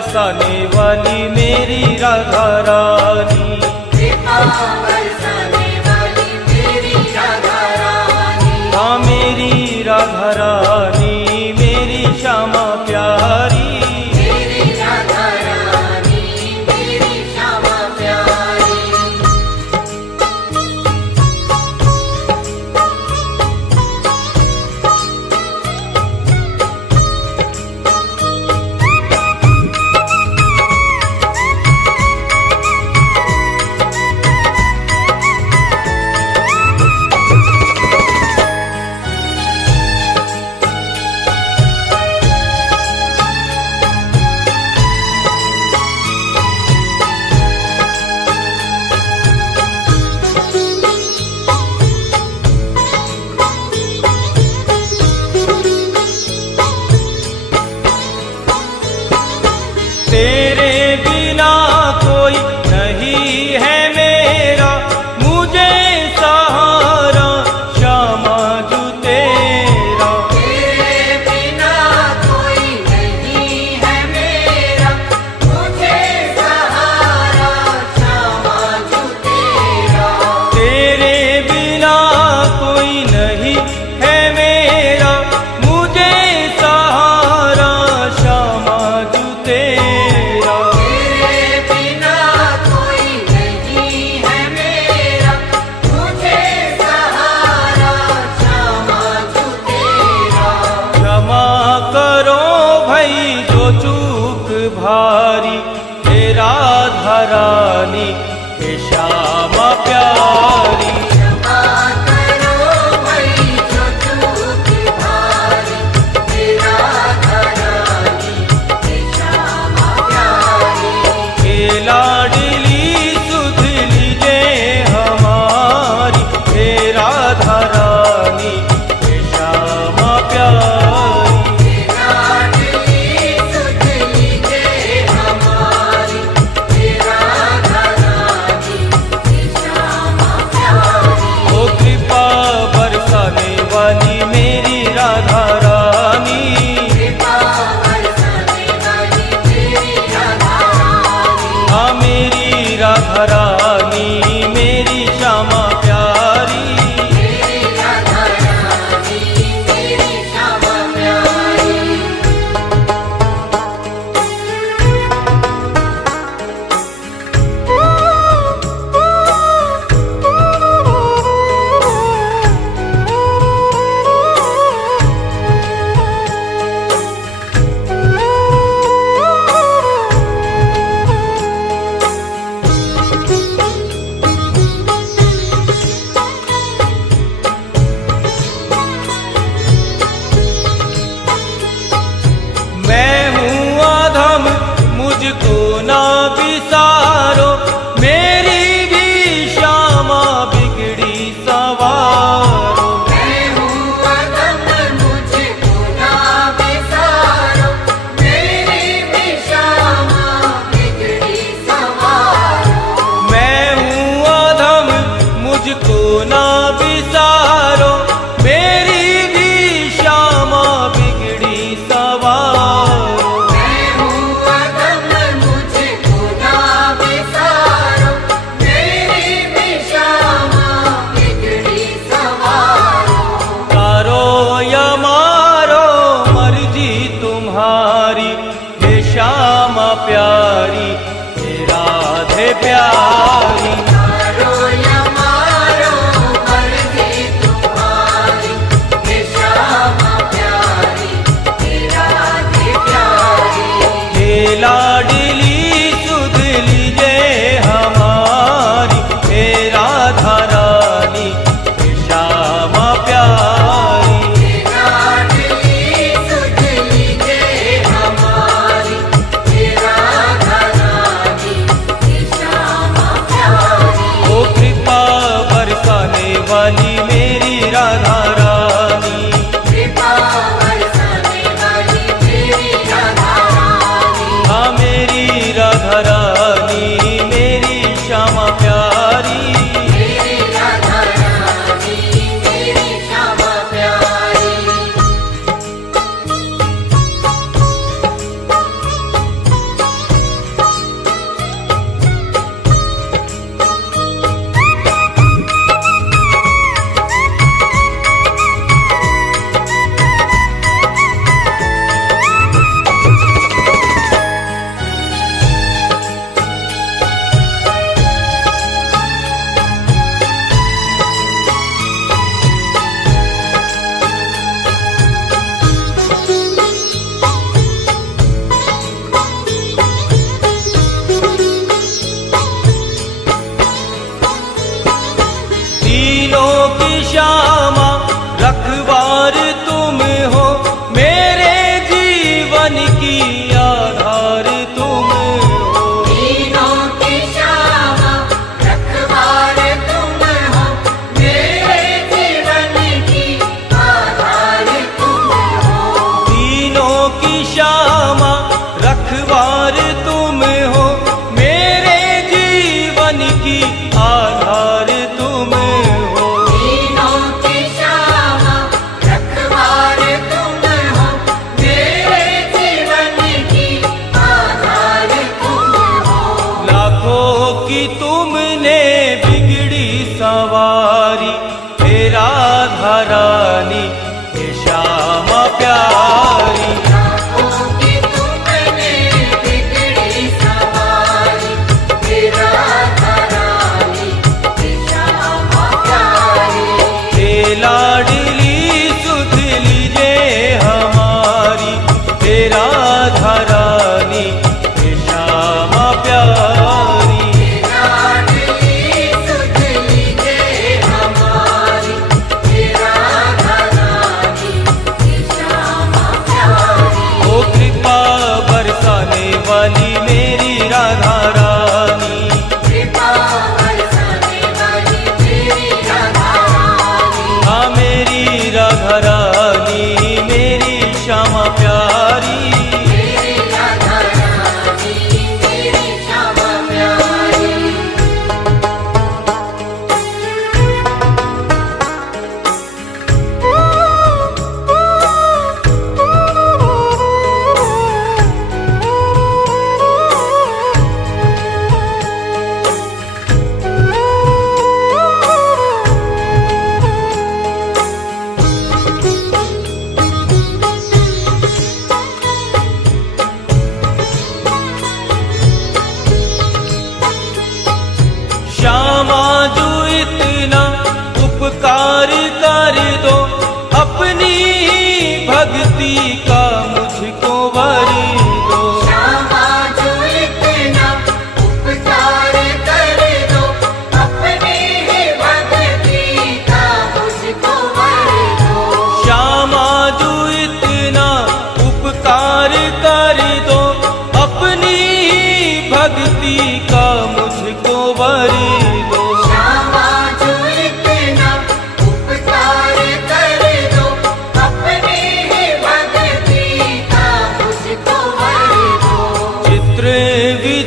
बरसाने वाली मेरी राधा रानी, कृपा बरसाने वाली मेरी राधा रानी, हाँ मेरी राधा रानी मेरी श्यामा प्यारी, मेरी राधा रानी मेरी श्यामा प्यारी। तेरे बिना कोई नहीं है मेरा, मुझे सहारा श्यामा जू तेरा, तेरे बिना कोई नहीं है मेरा, मुझे सहारा श्यामा जू तेरा, तेरे बिना कोई नहीं है मेरा, मुझे सहारा श्यामा जू तेरा, तेरे बिना कोई नहीं है मेरा, मुझे सहारा श्यामा जू तेरा। क्षमा करो भई जो चूक भारी, हे राधा रानी हे श्यामा प्यारी, क्षमा करो भई जो चूक भारी, हे राधा रानी हे श्यामा प्यारी। हे लाडली सुध लीजे हमारी, हे राधा रानी हे श्यामा प्यारी, लाडली सुध लीजे हमारी, हे राधा रानी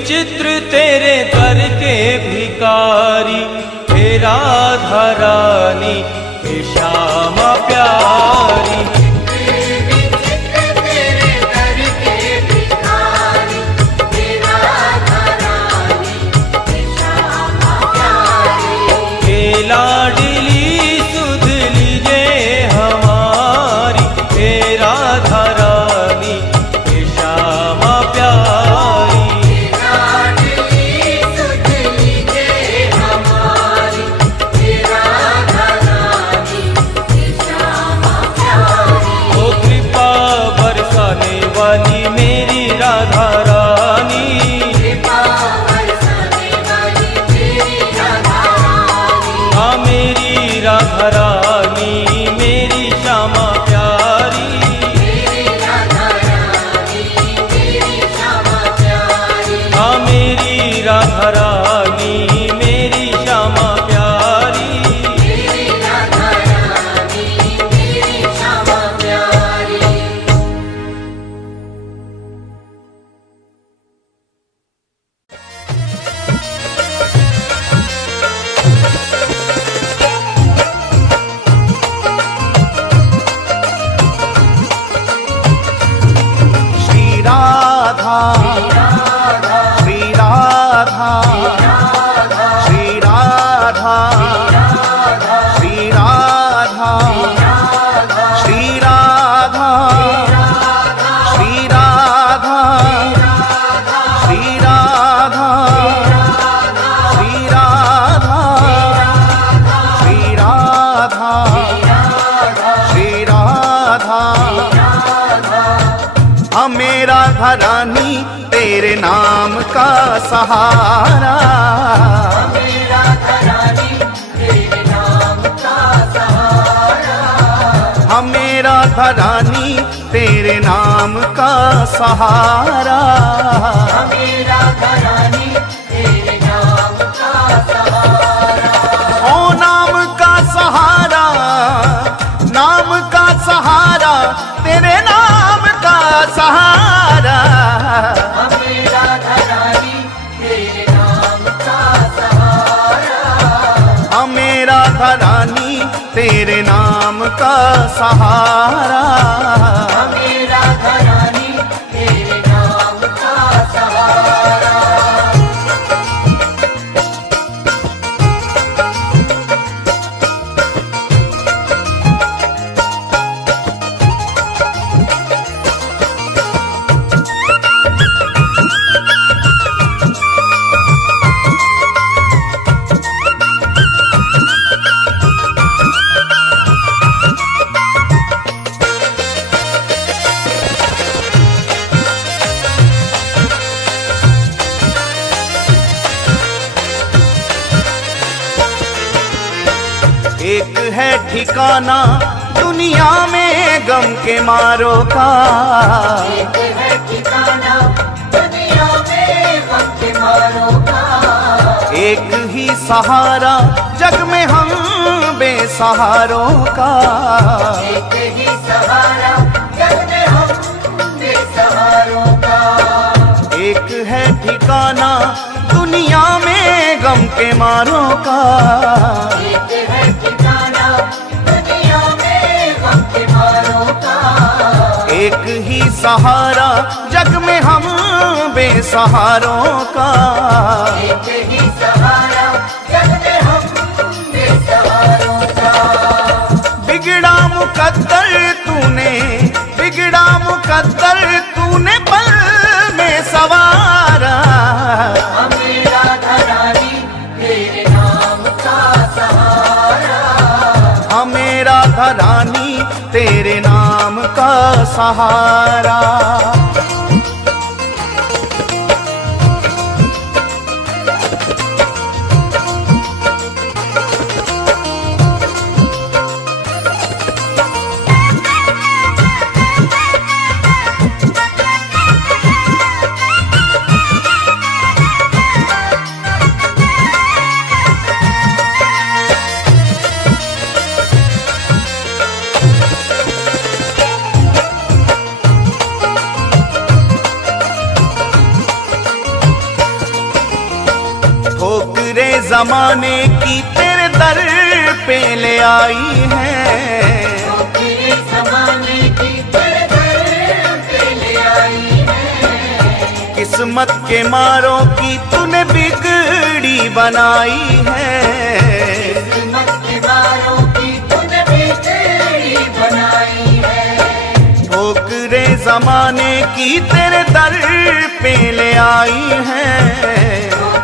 विचित्र तेरे दर के भिकारी, हे राधा रानी, हे श्यामा प्यारी। विचित्र तेरे दर के भिखारी, हे राधा रानी, हे श्यामा प्यारी। हे लाडली सुध लीजे हमारी, हे राधा रानी, हे श्यामा प्यारी। लाडली सुध लीजे हमारी, हे राधा रानी, हे श्यामा प्यारी। ओ कृपा बरसाने वाली मेरी राधा रानी, कृपा बरसाने वाली मेरी राधा रानी। हाँ मेरी राधा रानी, मेरी श्यामा प्यारी। मेरी राधा रानी, मेरी श्यामा प्यारी। हाँ मेरी राधा रानी, मेरी श्यामा प्यारी। मेरी राधा रानी, मेरी श्यामा प्यारी। श्री राधा श्री राधा श्री राधा श्री राधा श्री राधा श्री राधा श्री राधा श्री राधा श्री राधा श्री राधा। हमें राधा रानी तेरे नाम का सहारा, मेरी राधा रानी, तेरे नाम का सहारा। हमें राधा रानी तेरे नाम का सहारा। मेरी राधा रानी, तेरे नाम का सहारा। ओ नाम का सहारा, नाम का सहारा, तेरे नाम का सहारा। मेरी राधा रानी, तेरे नाम का सहारा। हमें राधा रानी तेरे नाम का सहारा। मेरी राधा रानी, तेरे नाम का सहारा। एक है ठिकाना दुनिया में गम के मारों का, एक है ठिकाना दुनिया में गम के मारों का। एक ही सहारा जग में हम बेसहारों का। एक ही सहारा जग में हम बेसहारों का। एक है ठिकाना दुनिया में गम के मारों का। एक है ठिकाना दुनिया में गम के मारों का। एक ही सहारा जग में हम बेसहारों का। एक ही सहारा जग में हम बेसहारों का। बिगड़ा मुकद्दर तूने, बिगड़ा मुकद्दर तूने पल में सवारा। हमें राधा रानी, तेरे नाम का सहारा। हमें राधा रानी तेरे नाम का सहारा। ठोकरे जमाने की तेरे दर पे ले आई है, तेरे जमाने की तेरे दर पे ले आई है। किस्मत के मारों की तूने बिगड़ी बनाई है, किस्मत के मारों की तूने बिगड़ी बनाई है। ठोकरे जमाने की तेरे दर पे ले आई है,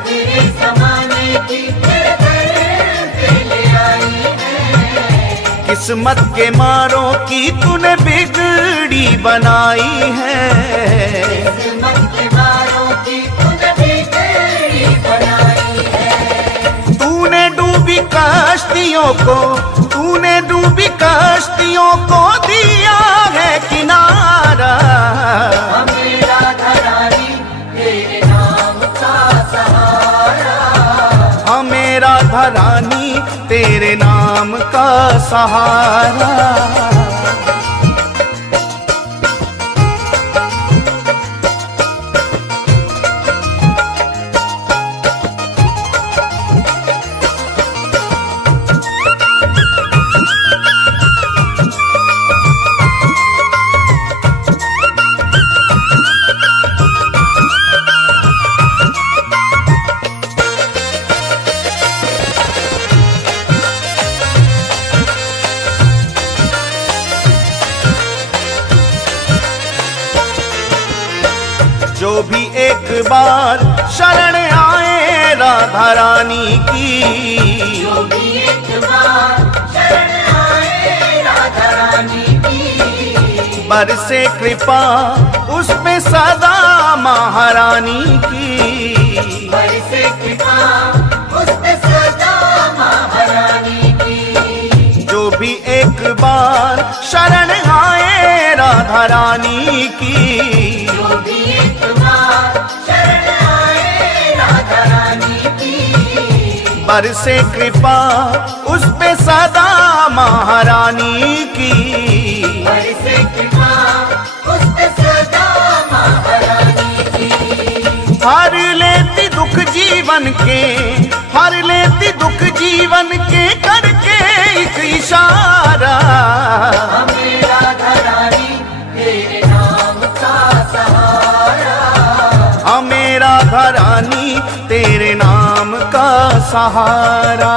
तेरे जमाने की तेरे दर पे ले आई है। किस्मत के मारों की तूने बिगड़ी बनाई है, किस्मत के मारों की तूने बिगड़ी बनाई है। तूने डूबी कश्तियों को, तूने डूबी कश्तियों को दिया है किनारा, मेरा घरानी तेरे नाम का सहारा, मेरा धरानी तेरे नाम का सहारा। जो भी एक बार शरण आए राधा रानी की, जो भी एक बार शरण आए राधा रानी की, बरसे कृपा उस पे सदा महारानी की, बरसे कृपा उस पे सदा महारानी की। जो भी एक बार शरण आए राधा रानी की, जो भी एक बार शरण आए राधा रानी की, बरसे कृपा उस पे सदा महारानी की, बरसे कृपा उस पे सदा महारानी की। हर लेती दुख जीवन के, हर लेती दुख जीवन के करके एक इशारा, मेरा घरानी तेरे नाम का सहारा, मेरा घरानी तेरे नाम का सहारा।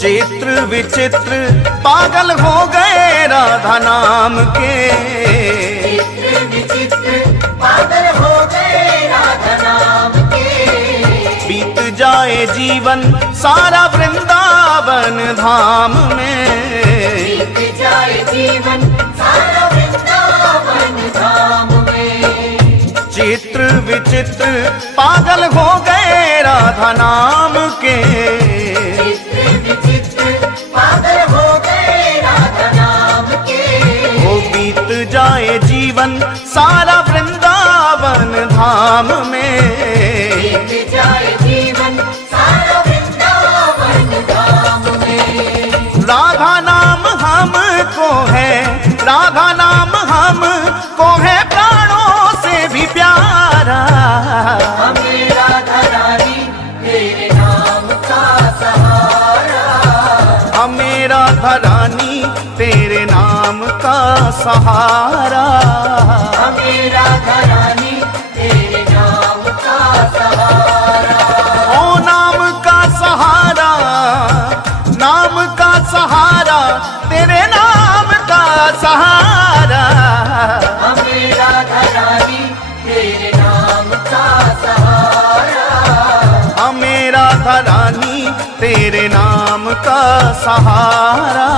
चित्र विचित्र पागल हो गए राधा नाम के, चित्र विचित्र पागल हो गए राधा नाम के। बीत जाए जीवन सारा वृंदावन धाम में, बीत जाए जीवन सारा वृंदावन धाम में। चित्र विचित्र पागल हो गए राधा नाम के, चित्र विचित्र पागल हो गए राधा नाम के। वो बीत जाए जीवन सारा वृंदावन धाम में, बीत जाए जीवन सारा वृंदावन धाम में। राधा नाम हमको है, राधा नाम हमको है प्राणों से भी प्यारा, मेरा घरानी तेरे नाम का सहारा, मेरा घरानी तेरे नाम का सहारा। मेरा घरानी तेरे नाम का सहारा। ओ नाम का सहारा, नाम का सहारा, तेरे नाम का सहारा, मेरा घरानी तेरे नाम का सहारा, मेरा घरानी तेरे नाम का सहारा।